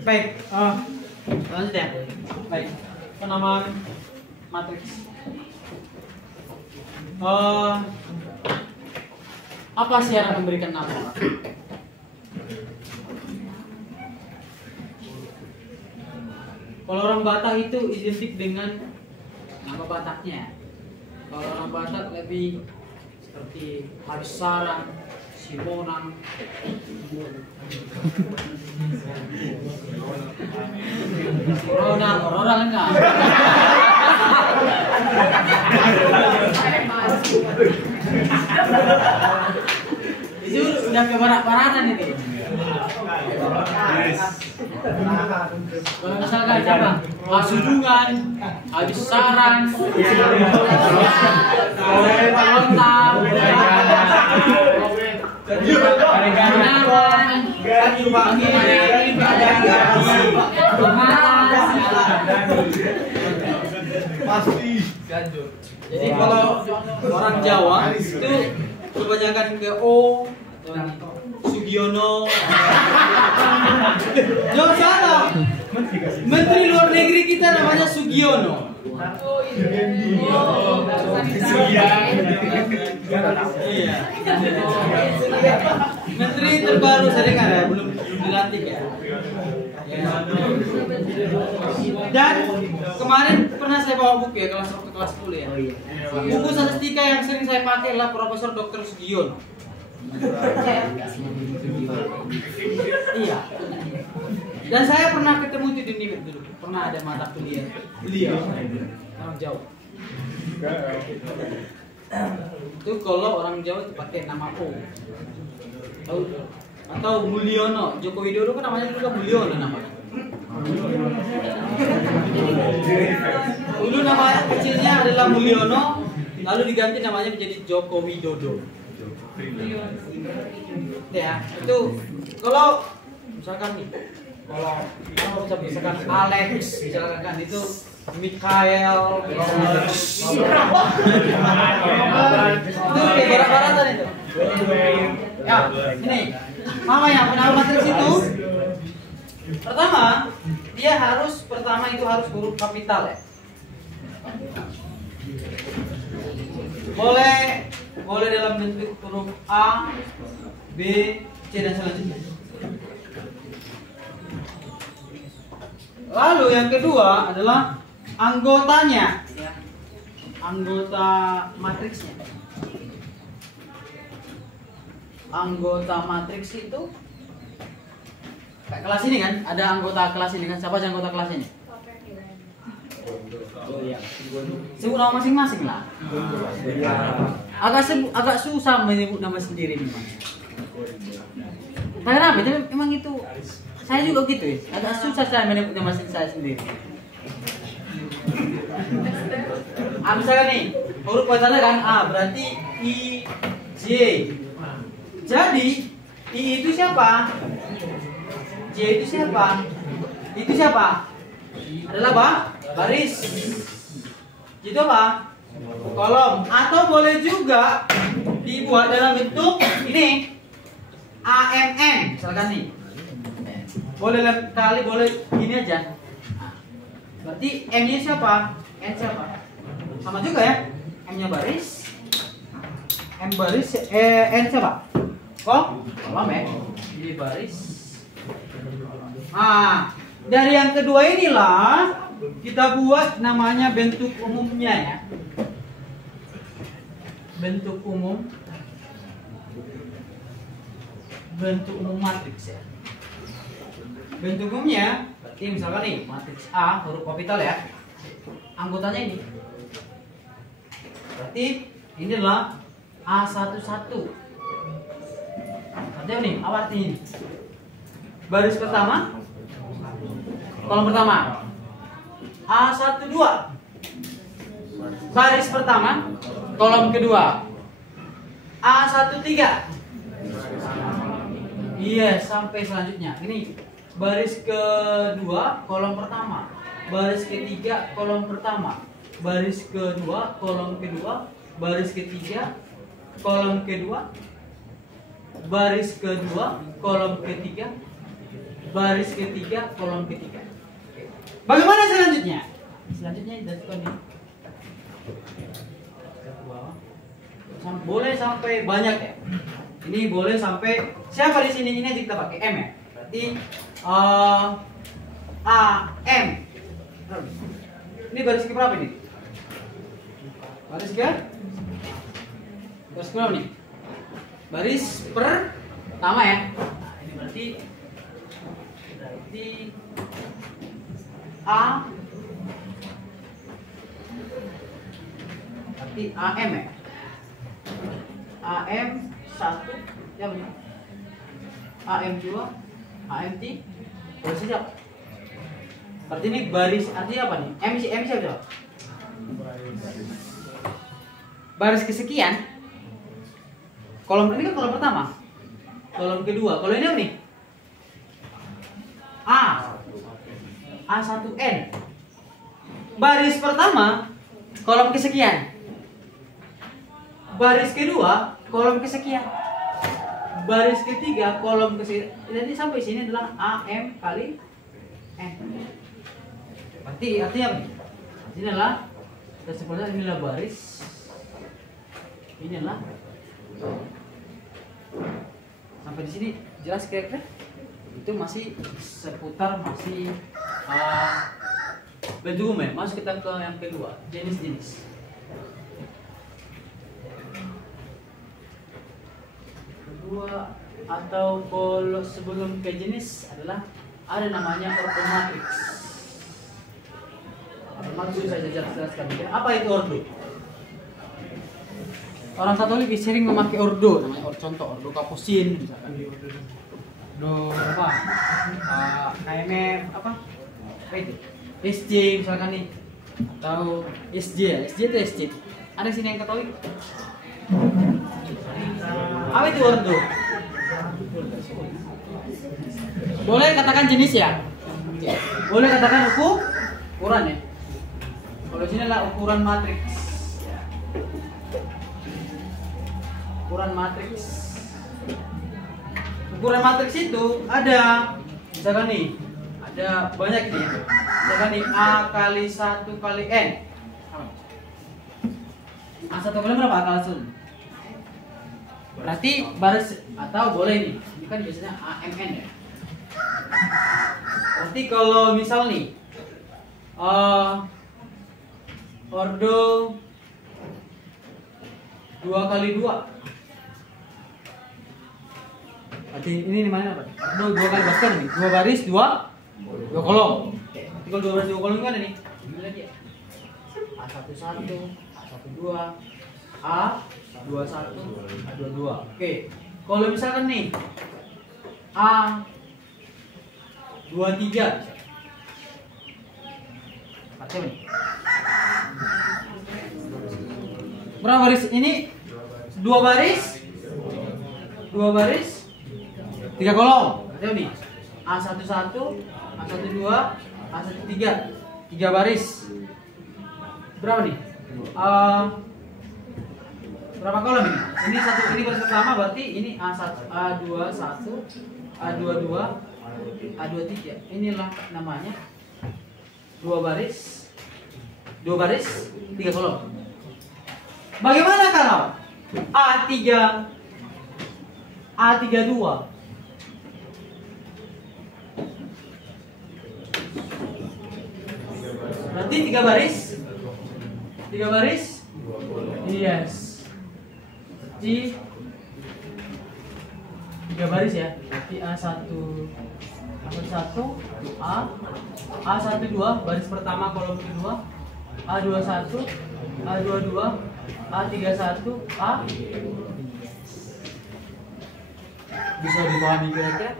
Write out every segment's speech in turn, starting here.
Baik, lanjut ya. Baik, penamaan matriks. Apa syarat memberikan nama? Kalau orang Batak itu identik dengan nama Bataknya. Kalau orang Batak lebih seperti Habisaran, Simonang, Aurora enggak? Itu udah ke barat-baratan ini. Kalau misalkan siapa? Asudungan, Habisaran, Palontar, jadi kalau orang Jawa itu kebanyakan ke O, Sugiono. Jangan salah, Menteri Luar Negeri kita namanya Sugiono. Iya. Menteri terbaru saya dengar ya, belum dilantik ya. Dan kemarin pernah saya bawa buku ya kelas 10 ya. Buku statistika yang sering saya pakai adalah Profesor Dr. Sugiono. Iya. Dan saya pernah ketemu di Unimed dulu. Pernah ada mata kuliah beliau orang Jawa. Itu kalau orang Jawa itu pakai nama O. Atau Mulyono. Joko Widodo kan namanya juga Mulyono namanya. Dulu nama kecilnya adalah Mulyono, lalu diganti namanya menjadi Joko Widodo. Ya, itu kalau misalkan nih, kalau misalkan Alex, misalkan itu Mikael, itu kayak barat-baratan itu. Ya, ini mama yang penama matriks itu. Pertama, dia harus huruf kapital ya. Boleh dalam bentuk huruf A, B, C dan selanjutnya. Lalu yang kedua adalah anggotanya, ya. Anggota matriksnya. Anggota matriks itu kayak kelas ini kan, ada anggota kelas ini kan. Siapa aja anggota kelas ini? Sebut nama masing-masing lah. Agak susah menyebut nama sendiri memang. Kenapa? Tapi memang itu saya juga gitu ya. Agak susah saya menyebut nama saya sendiri. Misalnya nih, huruf pertama kan A, berarti I, J. Jadi I itu siapa? J itu siapa? Itu siapa? Adalah baris. Itu apa? Kolom. Atau boleh juga dibuat dalam bentuk ini AMN, misalkan nih. Boleh kali, boleh ini aja. Berarti M-nya siapa? N siapa? Sama juga ya. M-nya baris. M baris, N siapa? Kolom ya. Jadi baris. Dari yang kedua inilah kita buat namanya bentuk umumnya ya. Bentuk umum matriks ya. Bentuk umumnya berarti misalkan nih matriks A huruf kapital ya. Anggotanya ini. Berarti ini adalah A11. Artinya nih, apa artinya ini? Baris pertama, kolom pertama. A12. Baris pertama, kolom kedua. A13. Iya, sampai selanjutnya. Ini baris kedua, kolom pertama. Baris ketiga, kolom pertama. Baris kedua, kolom kedua. Baris ketiga, kolom kedua. Baris kedua, kolom ketiga. baris ketiga, kolom ketiga. Oke. Bagaimana selanjutnya? Selanjutnya dilakukan ini. Boleh sampai banyak ya. Ini boleh sampai siapa di sini? Ini aja kita pakai M ya. Berarti A M. Ini baris ke berapa nih? Baris ke berapa nih? Baris pertama ya. Nah, ini berarti A berarti AM ya. AM 1 ya benar. AM 2, AM 3. Baris siapa? Berarti ini baris artinya apa nih? MC siapa? Baris kesekian. Kolom ini kan kolom pertama. Kolom kedua. Kalau ini apa nih? A1N. Baris pertama kolom kesekian. Baris kedua kolom kesekian. Baris ketiga kolom kesekian. Jadi sampai sini adalah AM kali N. Berarti artinya apa nih? Ini adalah kita sebutnya inilah baris. Inilah sampai di sini jelas kira-kira itu masih seputar masih bentuk umum ya. Masuk kita ke yang kedua, jenis-jenis. Kedua atau kalau sebelum ke jenis adalah ada namanya ordo matrix. Maksud saya jelaskan apa itu ordo. Orang Katolik sering memakai ordo, namanya contoh ordo kapusin misalkan di ordo apa? KMF apa itu? SJ misalkan nih atau SJ ya, SJ itu SJ. Ada sini yang Katolik. Apa itu ordo? Boleh katakan jenis ya? Boleh katakan ukuran ya? Kalau sini adalah ukuran matriks. Ukuran matriks. Ukuran matriks itu ada, misalkan nih, ada banyak nih. Misalkan nih A kali 1 kali N. A1 kali berapa? A kali 1. Berarti baris atau boleh nih. Ini kan biasanya AMN ya. Berarti kalau misal nih ordo 2 kali 2. Berarti ini mana apa? Ordo 2 kali basket nih. 2 baris, 2 kolom. Jadi kalau 2 baris 2 kolom kan ini. Ini lagi ya. A11, A12, A21, A22. Oke. Kalau misalkan nih A23 berapa nih? Berapa baris? Ini 2 baris 3 kolom. Berarti nih A11, A12, A13, 3 baris. Berapa nih? Berapa kolom ini? Ini baris pertama berarti ini A1, A21, A22, A23. Inilah namanya 2 baris 3 kolom. Bagaimana kalau A32? Berarti 3 baris. Yes. Di 3 baris ya. Berarti A12 baris pertama kolom kedua, A21, A22, A31, A. Bisa dipahami kira-kira?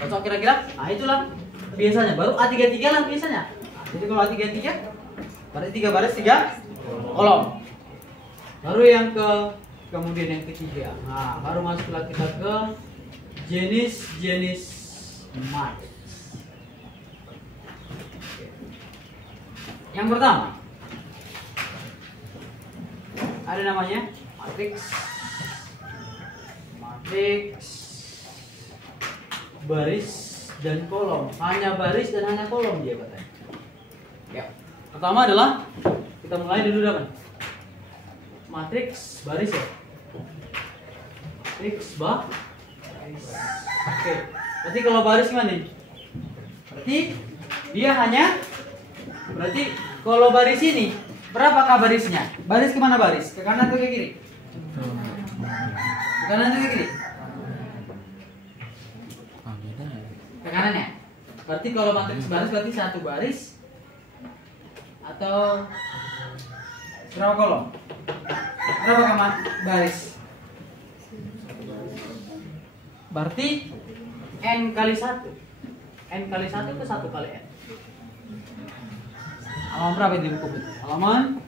Cocok kira-kira? Nah itulah biasanya. Baru A33 lah biasanya. Jadi kalau A33 berarti 3 baris 3 kolom. Baru yang kemudian yang ketiga. Nah, baru masuklah kita ke jenis matriks. Yang pertama ada namanya matriks baris dan kolom. Hanya baris dan hanya kolom dia katanya. Ya. Pertama adalah kita mulai dulu dengan matriks baris ya. Matriks baris. Oke. Berarti kalau baris gimana nih? Berarti dia hanya kalau baris ini berapakah barisnya? Baris kemana baris? Ke kanan atau ke kiri? Ke kanan atau ke kiri? Ke kanan ya? Berarti kalau matriks baris berarti satu baris atau berapa kolom? Berapa baris? Berarti n kali 1. N kali 1 itu 1 kali n. Halaman berapa di buku itu? Halaman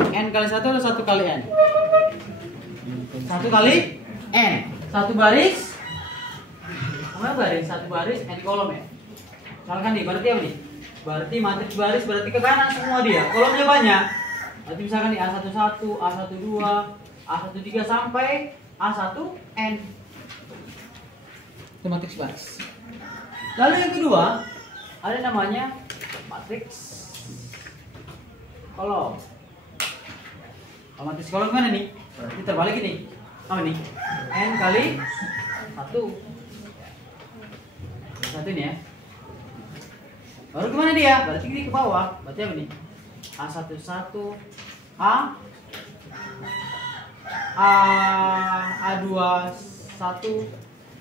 n kali 1 atau 1 kali n? 1 kali n. Satu baris. Namanya baris, satu baris n kolom ya. Misalkan nih, berarti apa nih? Berarti matriks baris berarti ke kanan semua dia. Kolomnya banyak. Berarti misalkan nih A11, A12, A13 sampai A1N. Itu matriks baris. Lalu yang kedua, ada namanya matriks kolom. Kalau matriks kolom gimana nih? Berarti terbalik ini. Apa nih? N kali 1. Satu ini ya. Baru kemana dia? Berarti ini ke bawah. Berarti apa nih? A11,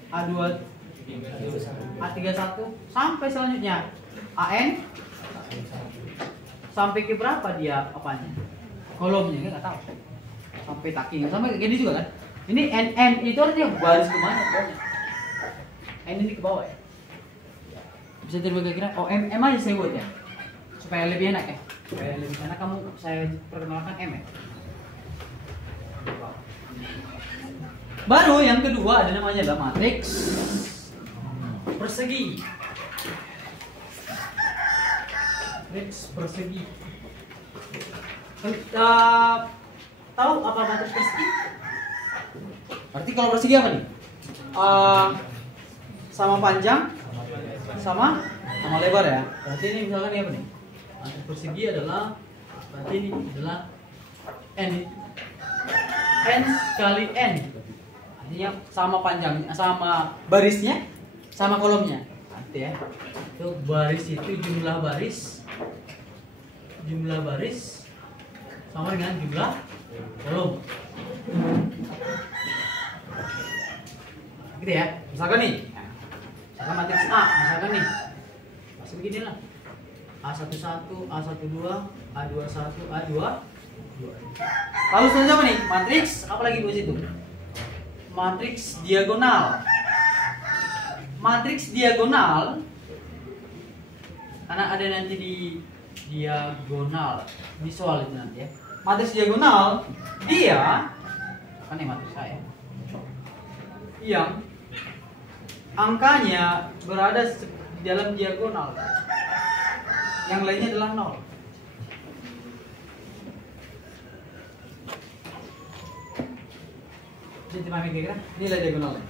A21, A31 sampai selanjutnya AN sampai ke berapa dia apanya? Kolomnya nggak tahu. Sampai taki sampai kayak gini juga kan? Ini NN itu artinya baris kemana? N ini ke bawah ya. Bisa terbagi kira M aja saya buat ya supaya lebih enak ya, supaya lebih enak kamu saya perkenalkan M ya. Baru yang kedua ada namanya adalah matriks persegi. Matriks persegi. Tahu apa matriks persegi? Berarti kalau persegi apa nih? Sama panjang sama lebar ya. Berarti ini misalkan ini apa nih? Matriks persegi adalah berarti ini adalah n kali n. Artinya sama panjangnya, sama barisnya, sama kolomnya. Arti ya. Itu baris itu jumlah baris sama dengan jumlah kolom. Gitu ya. Misalkan nih. Misalkan matriks A, misalkan nih. Masih beginilah. A11, A12, A21, A2. Lalu selanjutnya apa nih? Matriks apa lagi di situ? Matriks diagonal. Matriks diagonal karena ada nanti di diagonal di soal itu nanti ya. Matriks diagonal dia kan nih matriks saya yang angkanya berada di dalam diagonal. Yang lainnya adalah 0. Jadi pahami kira-kira nilai diagonalnya.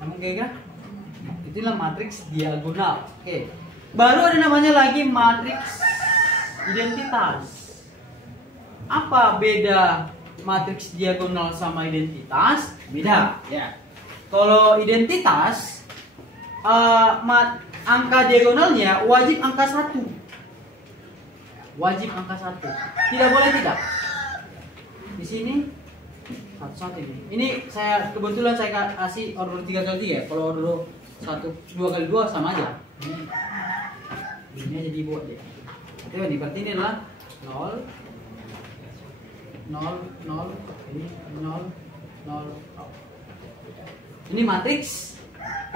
Namun kira-kira itulah matriks diagonal. Oke. Baru ada namanya lagi matriks identitas. Apa beda matriks diagonal sama identitas? Beda, ya. Kalau identitas angka diagonalnya wajib angka 1. Wajib angka 1. Tidak boleh tidak. Di sini satu ini. Ini saya kebetulan saya kasih order 3x3 ya. Kalau order 2x2 sama aja. Ini aja dibuat ya. Oke, ini berarti ini adalah 0 0 0 ini 0 0 0. Ini matriks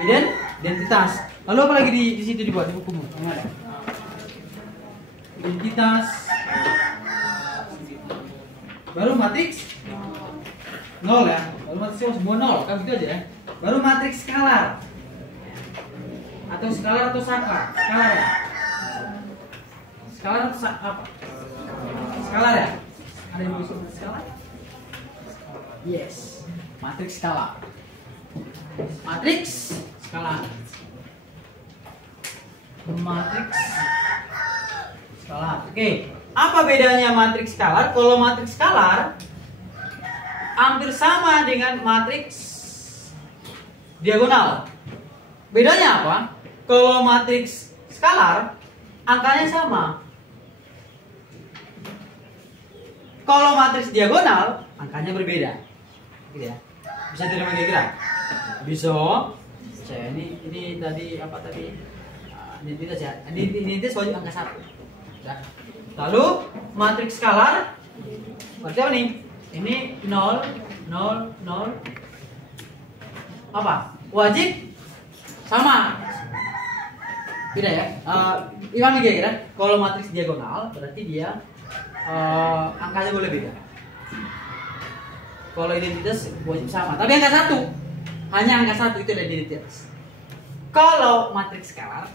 identitas. Lalu apa lagi di situ dibuat di bukumu? Yang ada. Identitas. Baru matriks 0 ya. Baru matriks semua 0 kan gitu aja ya. Baru matriks skalar. Atau skalar atau saklar. Skalar ya. Skalar atau apa? Skalar ya. Ada yang bisa matriks skalar? Yes, matriks skalar. Matriks skalar. Matriks skalar. Oke, apa bedanya matriks skalar? Kalau matriks skalar hampir sama dengan matriks diagonal. Bedanya apa? Kalau matriks skalar angkanya sama. Kalau matriks diagonal angkanya berbeda. Gitu ya. Bisa terima kira-kira? Bisa. Saya ini tadi apa tadi? Identitas ya. Identitas wajib angka 1. Ya. Lalu matriks skalar berarti apa nih? Ini 0 0 0 apa? Wajib sama. Beda ya. Imam kira-kira kalau matriks diagonal berarti dia angkanya boleh beda. Kalau identitas wajib sama, tapi angka 1. Hanya angka 1 itu adalah identitas. Kalau matriks skalar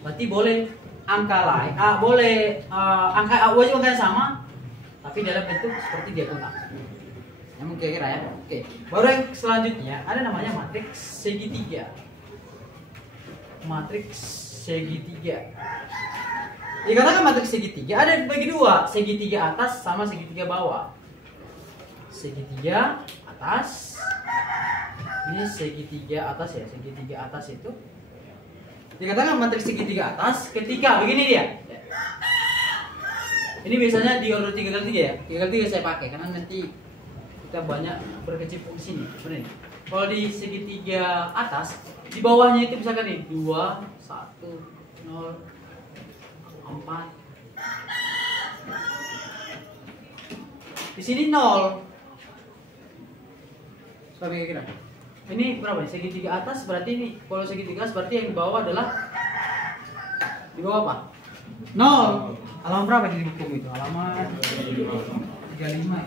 berarti boleh angka lain, boleh angka wajib angkanya sama, tapi dalam bentuk seperti diagonal. Yang kira-kira ya. Oke. Baru yang selanjutnya ada namanya matriks segitiga. Matriks segitiga. Dikatakan matriks segitiga ada dibagi dua, segitiga atas sama segitiga bawah. Segitiga atas, ini segitiga atas ya, segitiga atas itu dikatakan matriks segitiga atas ketika begini dia. Ini biasanya di order 3x3 ya, 3x3 saya pakai karena nanti kita banyak berkecimpung di sini. Benar. Kalau di segitiga atas, di bawahnya itu misalkan nih 2, 1, 0, 4. Di sini 0. Coba kira-kira. Ini berapa nih? Segitiga atas berarti ini. Kalau segitiga atas berarti yang di bawah adalah di bawah apa? 0. Halaman berapa di buku itu? Halaman 35.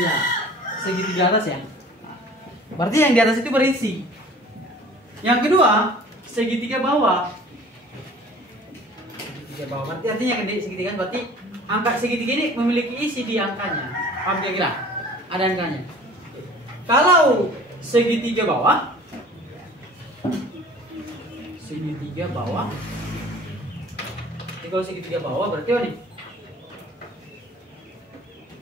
Iya. Segitiga atas ya. Berarti yang di atas itu berisi. Yang kedua, segitiga bawah. Segitiga bawah berarti artinya kan segitiga kan berarti angka segitiga ini memiliki isi di angkanya. Paham kira-kira? Ada angkanya. Kalau segitiga bawah, segitiga bawah. Jadi kalau segitiga bawah berarti apa nih?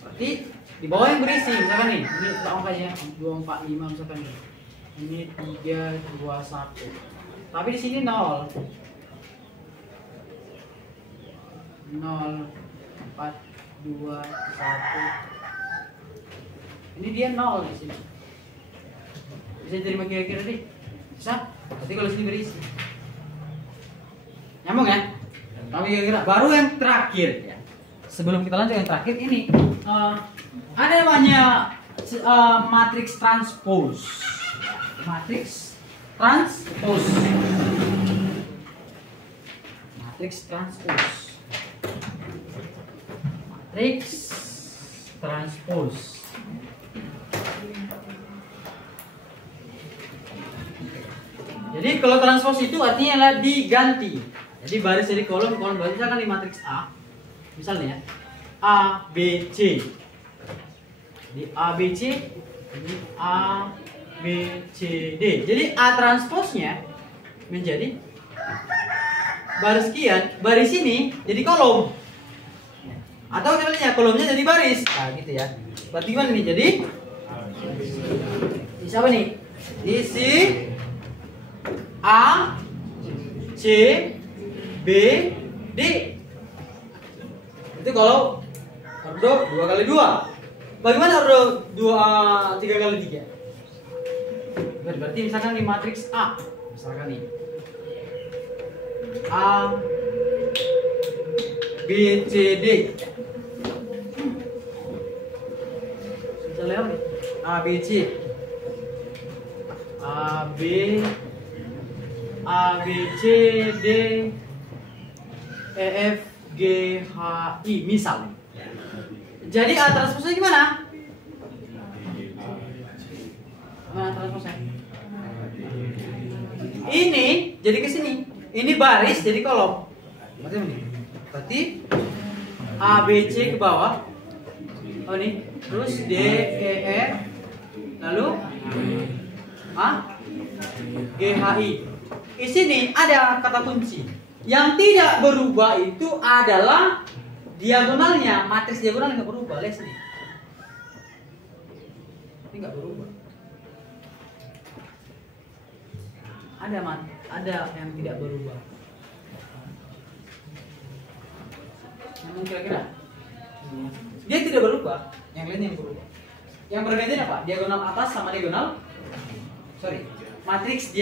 Berarti di bawah yang berisi, misalkan nih, ini angkanya 2, 4, 5 misalkan nih. Ini 3, 2, 1. Tapi di sini 0. 0, 4, 2, 1. Ini dia 0 di sini. Bisa terima kira-kira nih? Bisa? Berarti kalau sini berisi. Nyambung ya? Tapi kira-kira baru yang terakhir ya. Sebelum kita lanjut yang terakhir ini ada namanya matriks transpose. Matriks transpose. Matriks transpose. Matriks transpose. Jadi kalau transpose itu artinya adalah diganti. Jadi baris dari kolom baris misalkan di matriks A. Misalnya A B C. Di A B C, ini A B C D. Jadi A transposnya menjadi baris sekian, baris ini jadi kolom. Atau sebenarnya kolomnya jadi baris. Nah, gitu ya. Berarti gimana nih? Jadi siapa nih? Isi A C B D. Itu kalau ordo 2x2. Bagaimana ordo 3x3? Berarti misalkan di matriks A, misalkan nih A B C D. Misalnya apa nih? A B C A B C D E F G H I misalnya. Jadi A transposnya gimana? Mana transposnya? Ini jadi ke sini. Ini baris jadi kolom. Berarti ini. Berarti A, B, C ke bawah. Oh ini, terus D, E, F, lalu A, G, H, I. Di sini ada kata kunci. Yang tidak berubah itu adalah diagonalnya. Matriks diagonal nggak berubah. Lihat sini. Ini nggak berubah. Ada yang tidak berubah. Namun kira-kira dia tidak berubah, yang lain yang berubah. Yang berganti apa? Diagonal atas sama diagonal, matriks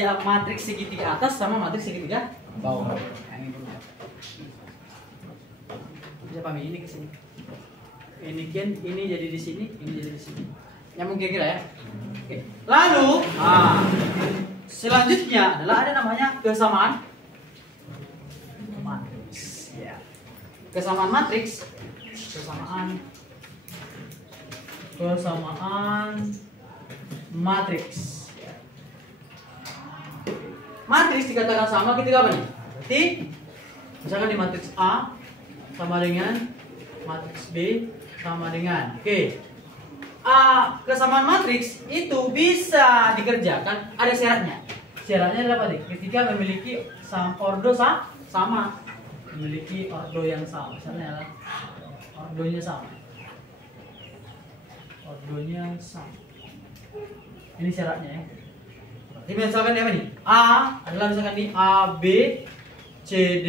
segitiga atas sama matriks segitiga bawah. Yang ini berubah. Bisa pahami ini ke sini. Ini jadi di sini, ini jadi di sini. Yang mungkin kira ya. Oke. Lalu, selanjutnya adalah ada namanya kesamaan matriks. Ya. Kesamaan matriks. Kesamaan matriks. Matriks dikatakan sama ketika apa nih? Berarti misalkan di matriks A sama dengan matriks B sama dengan kesamaan matriks itu bisa dikerjakan, ada syaratnya. Syaratnya adalah apa nih? Ketika memiliki ordo sama, memiliki ordo yang sama. Misalnya adalah ordonya sama. Ini syaratnya ya. Jadi misalkan apa nih? A adalah misalkan di A, B, C, D,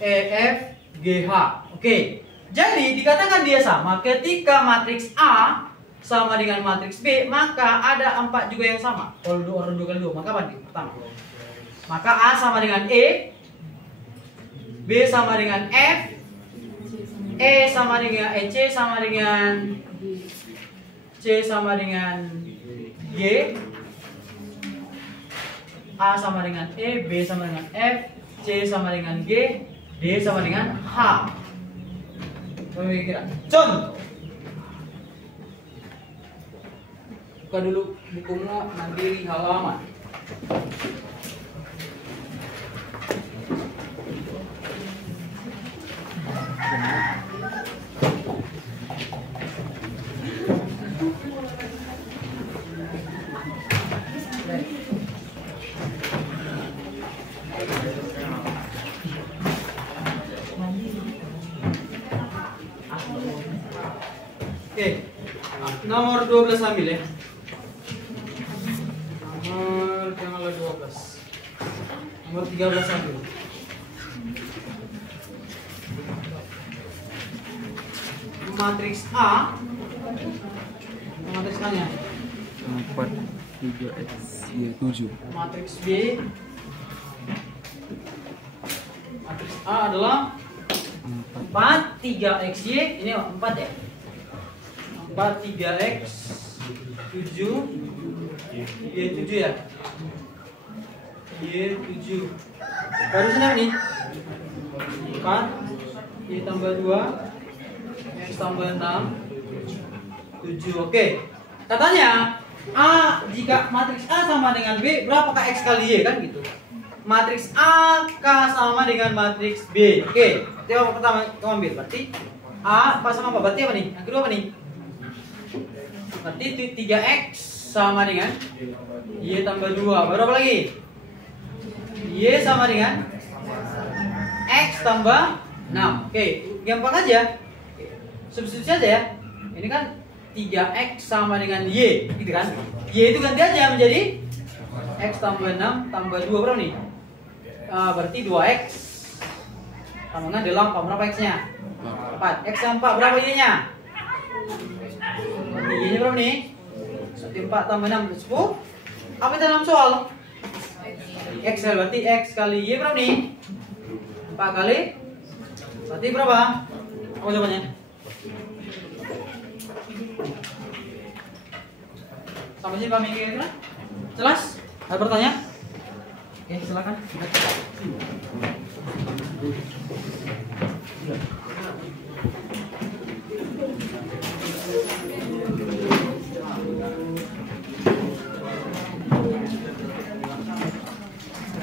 E, F, G, H. Oke. Jadi dikatakan dia sama ketika matriks A sama dengan matriks B, maka ada 4 juga yang sama. Kalau ordo 2 kali 2, maka apa nih? Pertama. Maka A sama dengan E, B sama dengan F, E sama dengan C sama dengan C sama dengan G, A sama dengan E, B sama dengan F, C sama dengan G, D sama dengan H. Kira contoh. Buka dulu bukumu Mandiri halaman. Nomor 12 ambil ya. Nomor 12. Nomor 13 ambil. Matriks A. Matriks A-nya 4, 3, X, Y, 7. Matriks B. Matriks A adalah 4, 3, X, Y. Ini 4 ya. 4, 3X 7 Y7 ya. Y7 baru sini nih 4 Y tambah 2 X tambah 6 7. Oke. Katanya A, jika matriks A sama dengan B, berapakah X kali Y kan gitu. Matriks A K sama dengan matriks B. Oke. Coba pertama kamu ambil. Berarti A pas sama apa? Berarti apa nih? Yang kedua apa nih? Berarti 3X sama dengan Y tambah 2. Baru apa lagi? Y sama dengan X tambah 6. Oke, gampang aja. Substitusi aja ya. Ini kan 3X sama dengan Y, gitu kan? Y itu ganti aja menjadi X tambah 6 tambah 2. Berapa nih? Berarti 2X tambah 8. Berapa X-nya? 4. X yang 4. Berapa Y-nya? Y-nya berapa nih? 4 tambah 6 10. Apa itu dalam soal? X berarti X kali Y berapa nih? 4 kali. Berarti berapa? Apa jawabannya? Sampai sini paham kira-kira? Jelas? Ada pertanyaan? Oke, silakan.